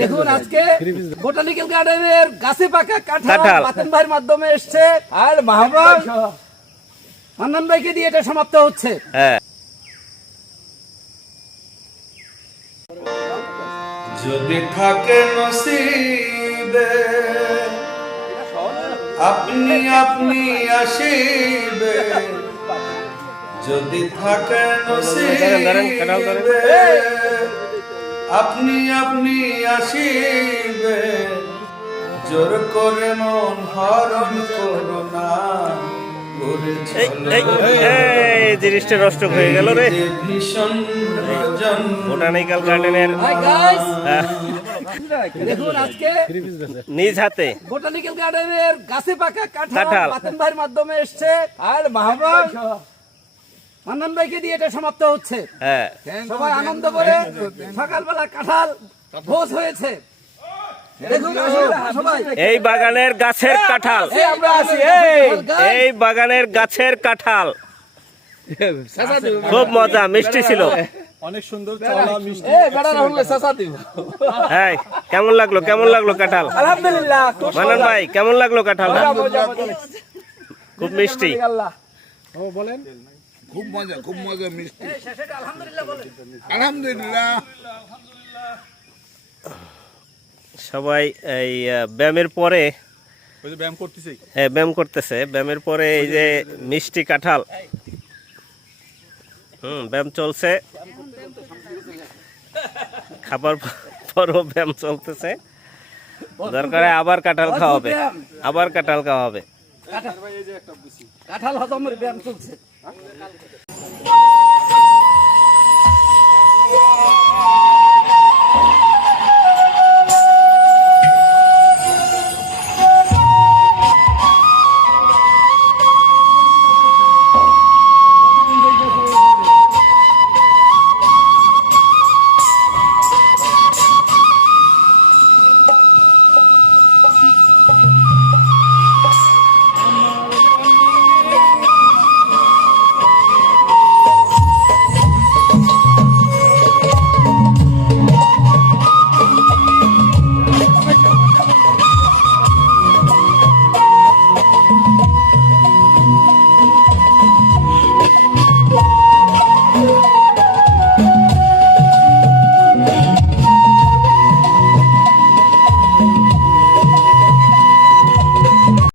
দেখুন আজকে বোটানিক্যাল গার্ডেনের গাছে পাকা কাঁঠাল ভাইয়ের মাধ্যমে এসছে। আর মাহবা মান্নান ভাইকে দিয়ে এটা সমাপ্ত হচ্ছে। হ্যাঁ। যদি থাকে নসিবে আপনি আপনি আসিবে। যদি থাকে। নসিবে আপনি আপনি আসিবে। জোর করে মন হরণ করো না। ওরে এই এই চলো। এই জিনিসটা নষ্ট হয়ে গেল রে। বোটানিক্যাল গার্ডেনের দেখুন আজকে নিজ হাতে। বোটানিক্যাল গার্ডেনের গাছে পাকা কাঁঠাল। মাধ্যমে এসছে। আর মাহবা মান্নান ভাইকে দিয়ে এটা সমাপ্ত হচ্ছে। হ্যাঁ। সবাই আনন্দ করে সকালবেলা কাঁঠাল ভোজ হয়েছে। দেখুন আসুন, সবাই। এই বাগানের গাছের কাঁঠাল। এই আমরা আছি এই এই বাগানের গাছের কাঁঠাল। খুব মজা মিষ্টি ছিল। অনেক সুন্দর হ্যাঁ কেমন লাগল কেমন লাগল কাঁঠাল? আলহামদুলিল্লাহ মানন ভাই কেমন লাগল মজা খুব মিষ্টি। ও বলেন। খুব মজা খুব মজা মিষ্টি। আলহামদুলিল্লাহ সবাই এই ব্যায়ামের পরে ব্যায়াম করতেছি। হ্যাঁ, ব্যায়াম করতেছে। ব্যায়ামের পরে এই যে মিষ্টি কাঁঠাল। হুম ব্যায়াম চলছে। খাবার পরও ব্যায়াম চলতেছে। দরকারে আবার কাঁঠাল খাওয়া হবে। আবার কাঁঠাল খাওয়া হবে। কাঁঠাল। হজমের ব্যায়াম চলছে।